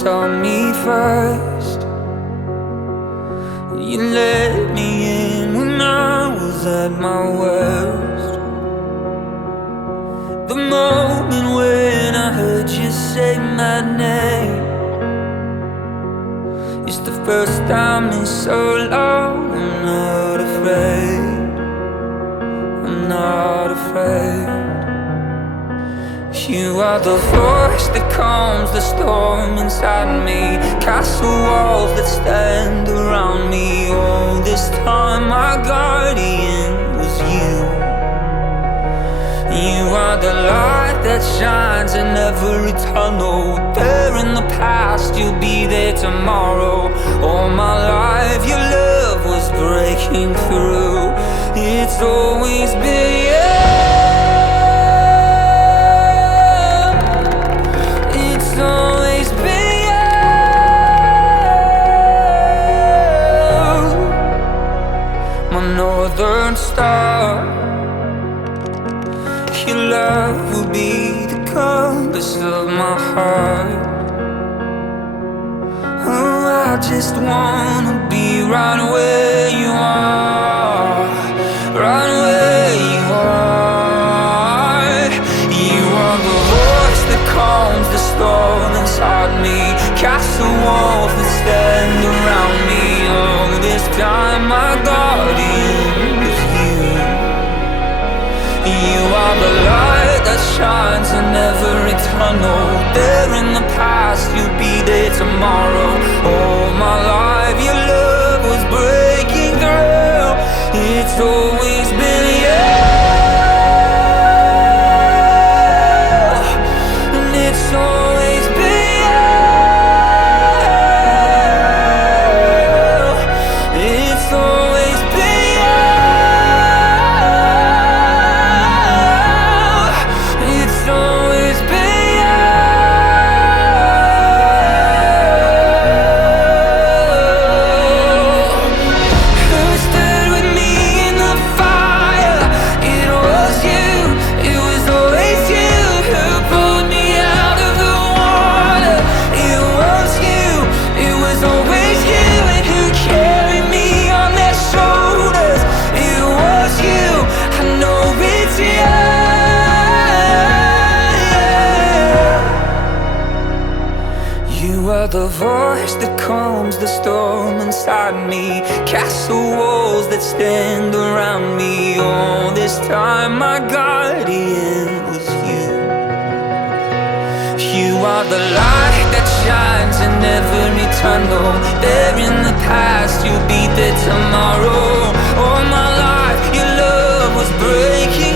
saw me first. You let me in when I was at my worst. The moment when I heard you say my name, it's the first time in so long. I'm not afraid, I'm not afraid. You are the voice that calms the storm inside me, castle walls that stand around me. All this time my guardian was you. You are the light that shines in every tunnel. There in the past, you'll be there tomorrow. All my life your love was breaking through. It's always been you. Northern star, your love will be the compass of my heart. Oh, I just wanna be right where you are, right where you are. You are the voice that calms the storm inside me, castle walls that stand around me. Oh, this time my guardian is you. You are the light that shines in every tunnel. There in the past, you'll be there tomorrow. All my life your love was breaking through. It's always been you, and it's always been you. It's always been you. It's always been you. Who stood with me in the fire? It was you. It was always you. Who pulled me out of the water? It was you. It was always you. And who carried me on their shoulders? It was you. I know it's you. You are the voice that calms the storm inside me, castle walls that stand around me. All this time my guardian was you. You are the light that shines in every tunnel. There in the past, you'll be there tomorrow. All my life your love was breaking